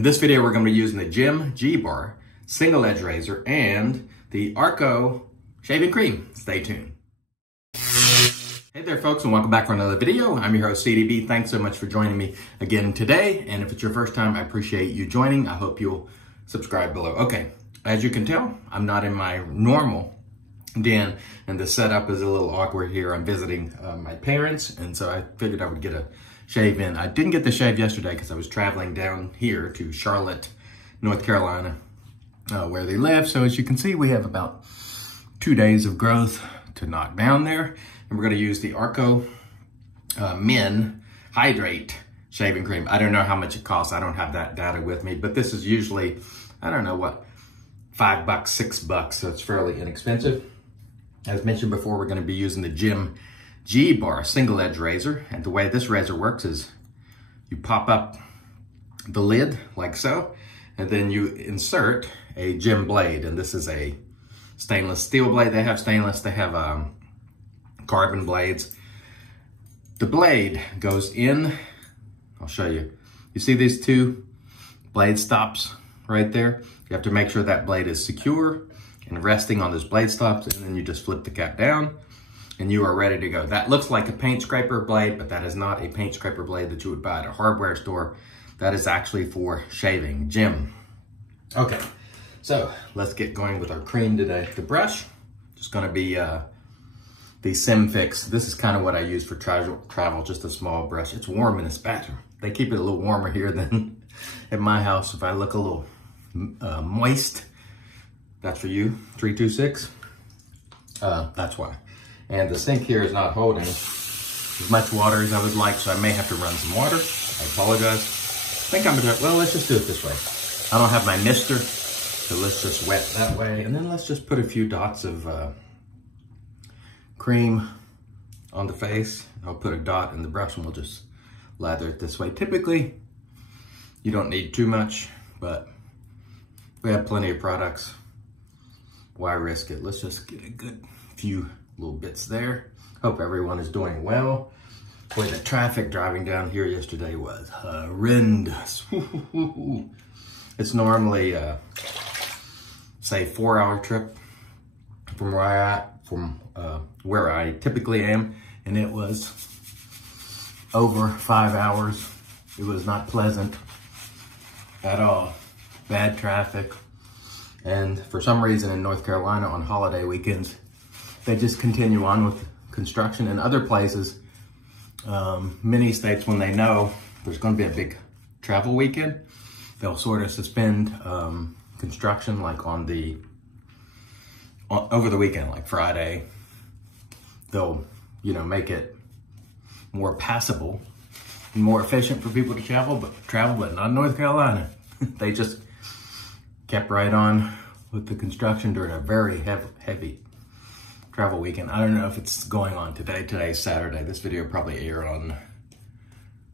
In this video, we're going to be using the Gym G-Bar single edge razor and the Arko shaving cream. Stay tuned. Hey there folks, and welcome back for another video. I'm your host CDB. Thanks so much for joining me again today. And if it's your first time, I appreciate you joining. I hope you'll subscribe below. Okay, as you can tell, I'm not in my normal den, and the setup is a little awkward here. I'm visiting my parents, and so I figured I would get a shave in. I didn't get the shave yesterday because I was traveling down here to Charlotte, North Carolina, where they live. So as you can see, we have about 2 days of growth to knock down there. And we're gonna use the Arko Men Hydrate shaving cream. I don't know how much it costs. I don't have that data with me, but this is usually, I don't know what, $5, $6, so it's fairly inexpensive. As mentioned before, we're gonna be using the Gym G-Bar single edge razor. And the way this razor works is you pop up the lid like so, and then you insert a gym blade. And this is a stainless steel blade. They have stainless, they have carbon blades. The blade goes in, I'll show you. You see these two blade stops right there? You have to make sure that blade is secure and resting on those blade stops, and then you just flip the cap down and you are ready to go. That looks like a paint scraper blade, but that is not a paint scraper blade that you would buy at a hardware store. That is actually for shaving, gym. Okay, so let's get going with our cream today. The brush, just gonna be the Simfix. This is kind of what I use for travel, just a small brush. It's warm in this bathroom. They keep it a little warmer here than at my house. If I look a little moist, that's for you, 326. That's why. And the sink here is not holding as much water as I would like, so I may have to run some water. I apologize. I think I'm gonna, well, let's just do it this way. I don't have my mister, so let's just wet that way. And then let's just put a few dots of cream on the face. I'll put a dot in the brush and we'll just lather it this way. Typically, you don't need too much, but we have plenty of products. Why risk it? Let's just get a good few little bits there. Hope everyone is doing well. Boy, the traffic driving down here yesterday was horrendous. It's normally say 4-hour trip from where I typically am, and it was over 5 hours. It was not pleasant at all. Bad traffic. And for some reason in North Carolina on holiday weekends, they just continue on with construction. In other places, many states, when they know there's going to be a big travel weekend, they'll sort of suspend construction like over the weekend, like Friday. They'll, make it more passable and more efficient for people to travel, but not North Carolina. They just kept right on with the construction during a very heavy travel weekend. I don't know if it's going on today. Today's Saturday. This video probably aired on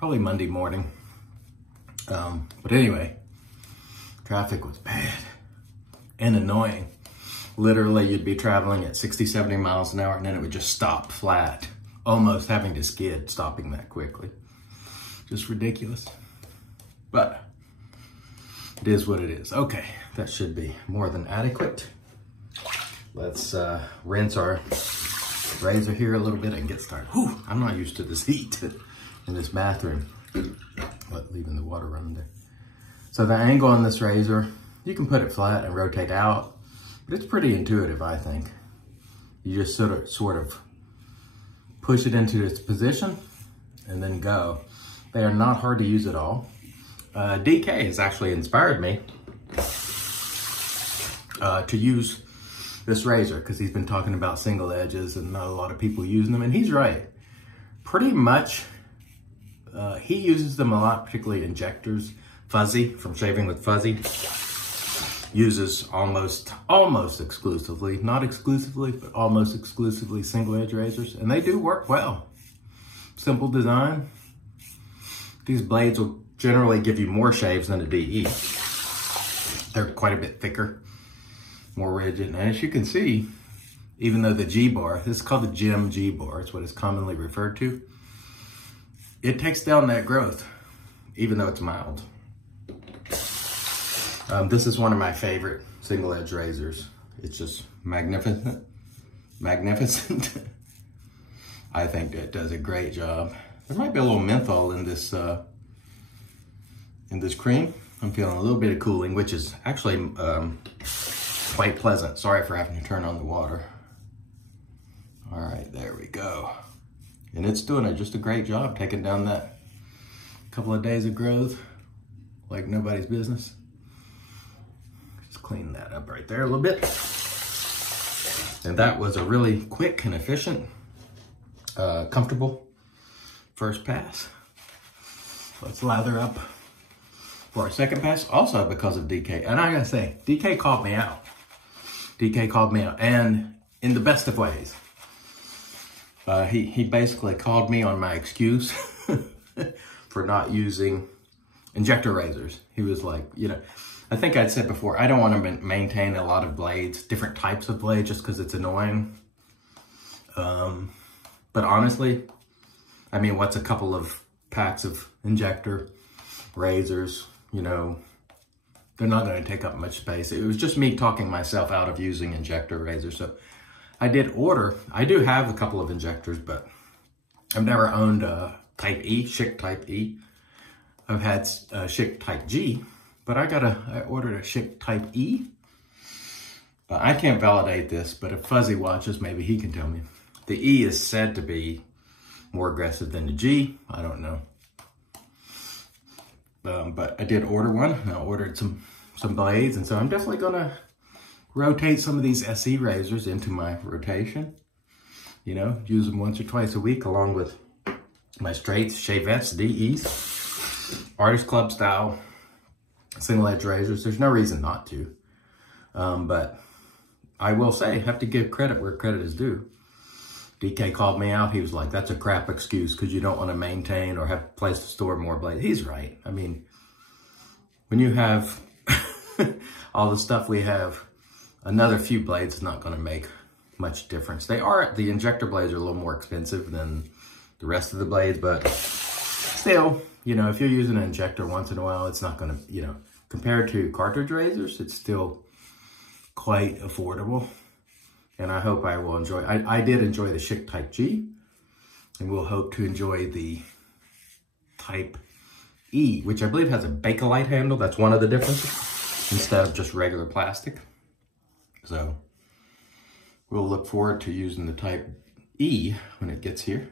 Monday morning. But anyway, traffic was bad and annoying. Literally, you'd be traveling at 60, 70 miles an hour, and then it would just stop flat, almost having to skid, stopping that quickly. Just ridiculous. But it is what it is. Okay, that should be more than adequate. Let's rinse our razor here a little bit and get started. Whew, I'm not used to this heat in this bathroom. But leaving the water running there. So the angle on this razor, you can put it flat and rotate out, but it's pretty intuitive, I think. You just sort of push it into its position and then go. They are not hard to use at all. DK has actually inspired me to use this razor because he's been talking about single edges and not a lot of people using them, and he's right. Pretty much, he uses them a lot, particularly injectors. Fuzzy from Shaving with Fuzzy uses almost exclusively, not exclusively, but almost exclusively single edge razors, and they do work well. Simple design. These blades will generally give you more shaves than a DE. They're quite a bit thicker, more rigid. And as you can see, even though the G-Bar, this is called the Gym G-Bar, it's what it's commonly referred to, it takes down that growth, even though it's mild. This is one of my favorite single edge razors. It's just magnificent. I think it does a great job. There might be a little menthol in this cream. I'm feeling a little bit of cooling, which is actually quite pleasant. Sorry for having to turn on the water. All right, there we go. And it's doing just a great job taking down that couple of days of growth like nobody's business. Just clean that up right there a little bit. And that was a really quick and efficient, comfortable first pass. Let's lather up for our second pass, also because of DK. And I gotta say, DK called me out. DK called me out, and in the best of ways. He basically called me on my excuse for not using injector razors. He was like, you know, I think I'd said before, I don't want to maintain a lot of blades, different types of blades, just because it's annoying. But honestly, I mean, what's a couple of packs of injector razors, you know, they're not going to take up much space. It was just me talking myself out of using injector razors. So I did order. I do have a couple of injectors, but I've never owned a Type E, Schick Type E. I've had Schick Type G, but I ordered a Schick Type E. But I can't validate this, but if Fuzzy watches, maybe he can tell me. The E is said to be more aggressive than the G. I don't know. But I did order one, and I ordered some blades, and so I'm definitely gonna rotate some of these SE razors into my rotation. You know, use them once or twice a week along with my straights, Shavettes, DEs, Artist Club style single edge razors. There's no reason not to. But I will say, have to give credit where credit is due. DK called me out. He was like, that's a crap excuse because you don't want to maintain or have a place to store more blades. He's right. I mean, when you have all the stuff we have, another few blades is not going to make much difference. The injector blades are a little more expensive than the rest of the blades, but still, you know, if you're using an injector once in a while, it's not going to, you know, compared to cartridge razors, it's still quite affordable. And I hope I will enjoy. I did enjoy the Schick Type G, and we'll hope to enjoy the Type E, which I believe has a Bakelite handle. That's one of the differences, instead of just regular plastic. So we'll look forward to using the Type E when it gets here.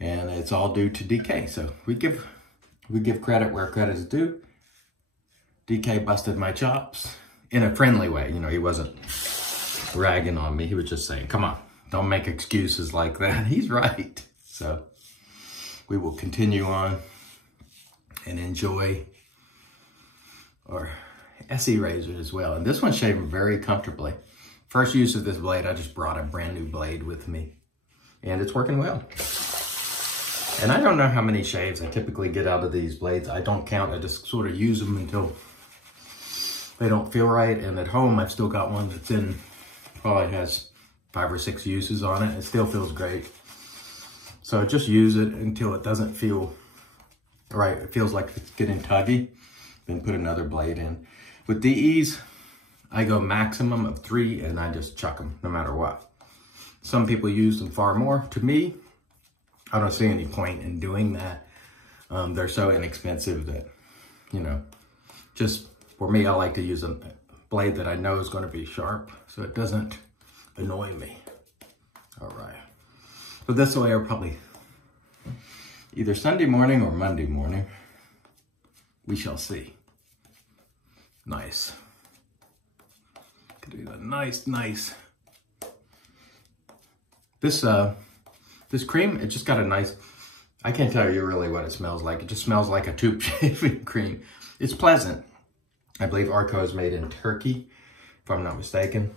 And it's all due to DK. So we give credit where credit is due. DK busted my chops in a friendly way. You know, he wasn't ragging on me. He was just saying, come on, don't make excuses like that. He's right. So we will continue on and enjoy our SE razors as well. And this one's shaving very comfortably. First use of this blade, I just brought a brand new blade with me, and it's working well. And I don't know how many shaves I typically get out of these blades. I don't count. I just sort of use them until they don't feel right. And at home, I've still got one that's in, probably has 5 or 6 uses on it. It still feels great. So just use it until it doesn't feel right. It feels like it's getting tuggy. Then put another blade in. With DEs, I go maximum of 3 and I just chuck them no matter what. Some people use them far more. To me, I don't see any point in doing that. They're so inexpensive that, you know, just for me, I like to use a blade that I know is going to be sharp so it doesn't annoy me. All right. So this way I'll probably either Sunday morning or Monday morning. We shall see. Nice. Could do that. Nice. This cream, it just got a nice, I can't tell you really what it smells like. It just smells like a tube shaving cream. It's pleasant. I believe Arko is made in Turkey, if I'm not mistaken.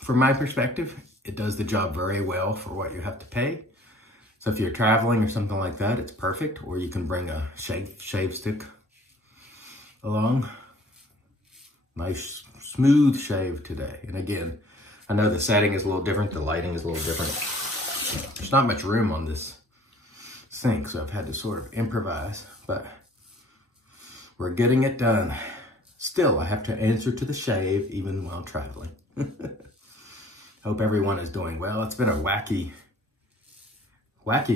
From my perspective, it does the job very well for what you have to pay. So if you're traveling or something like that, it's perfect. Or you can bring a shave stick along. Nice, smooth shave today. And again, I know the setting is a little different. The lighting is a little different. There's not much room on this sink, so I've had to sort of improvise. But We're getting it done. Still, I have to answer to the shave even while traveling. Hope everyone is doing well. It's been a wacky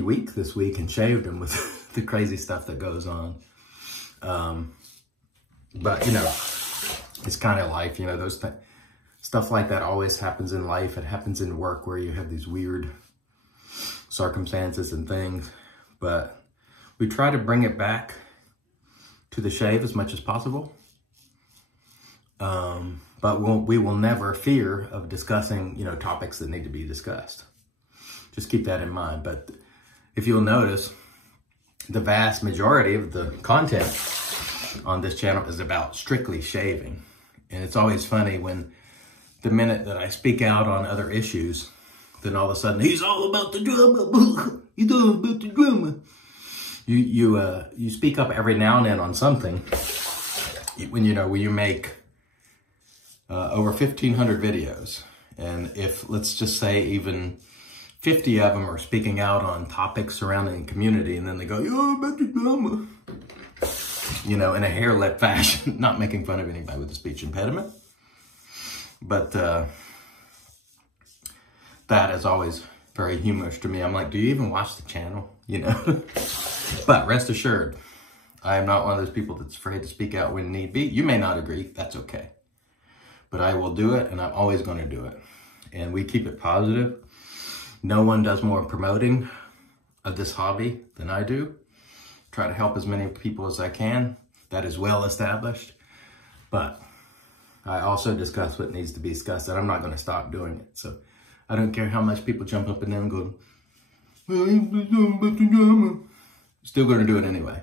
week this week in shaving with the crazy stuff that goes on. But, you know, it's kind of life, you know, those stuff like that always happens in life. It happens in work where you have these weird circumstances and things, but we try to bring it back to the shave as much as possible. But we will never fear of discussing, you know, topics that need to be discussed. Just keep that in mind. But if you'll notice, the vast majority of the content on this channel is about strictly shaving. And it's always funny when the minute that I speak out on other issues, then all of a sudden, he's all about the drama. He's all about the drama. You speak up every now and then on something. When you make over 1,500 videos, and if, let's just say, even 50 of them are speaking out on topics surrounding the community, and then they go, "You're about the drama," you know, in a hair-lip fashion, not making fun of anybody with a speech impediment. But that is always very humorous to me. I'm like, do you even watch the channel? You know? But rest assured, I am not one of those people that's afraid to speak out when need be. You may not agree, that's okay. But I will do it, and I'm always going to do it. And we keep it positive. No one does more promoting of this hobby than I do. Try to help as many people as I can. That is well established. But I also discuss what needs to be discussed, and I'm not going to stop doing it. So I don't care how much people jump up and down and go, still going to do it anyway.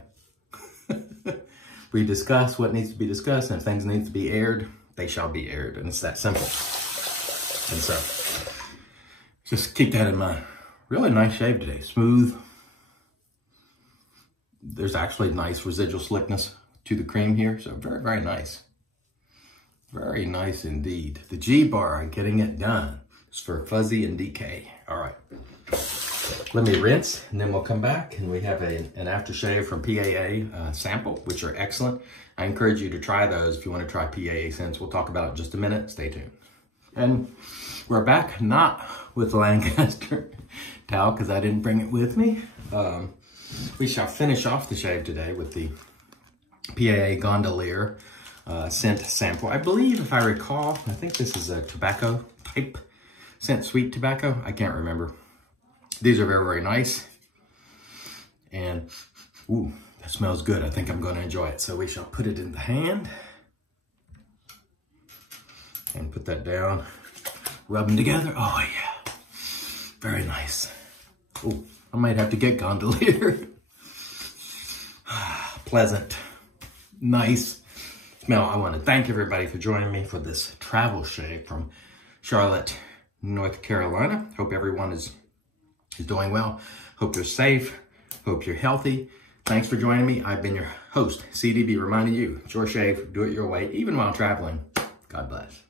We discuss what needs to be discussed, and if things need to be aired, they shall be aired, and it's that simple. And so, just keep that in mind. Really nice shave today, smooth. There's actually nice residual slickness to the cream here, so very, very nice. Very nice indeed. The G-bar, getting it done. It's for fuzzy and decay. All right. Let me rinse, and then we'll come back, and we have an aftershave from PAA sample, which are excellent. I encourage you to try those if you want to try PAA scents. We'll talk about it in just a minute. Stay tuned. And we're back, not with the Lancaster towel, because I didn't bring it with me. We shall finish off the shave today with the PAA Gondolier scent sample. I believe, if I recall, I think this is a tobacco type scent, sweet tobacco. I can't remember. These are very, very nice. And, ooh, that smells good. I think I'm going to enjoy it. So we shall put it in the hand. And put that down. Rub them together. Oh, yeah. Very nice. Oh, I might have to get Gondolier. Pleasant. Nice smell. I want to thank everybody for joining me for this travel shave from Charlotte, North Carolina. Hope everyone is doing well. Hope you're safe. Hope you're healthy. Thanks for joining me. I've been your host, CDB, reminding you, it's your shave, do it your way, even while traveling. God bless.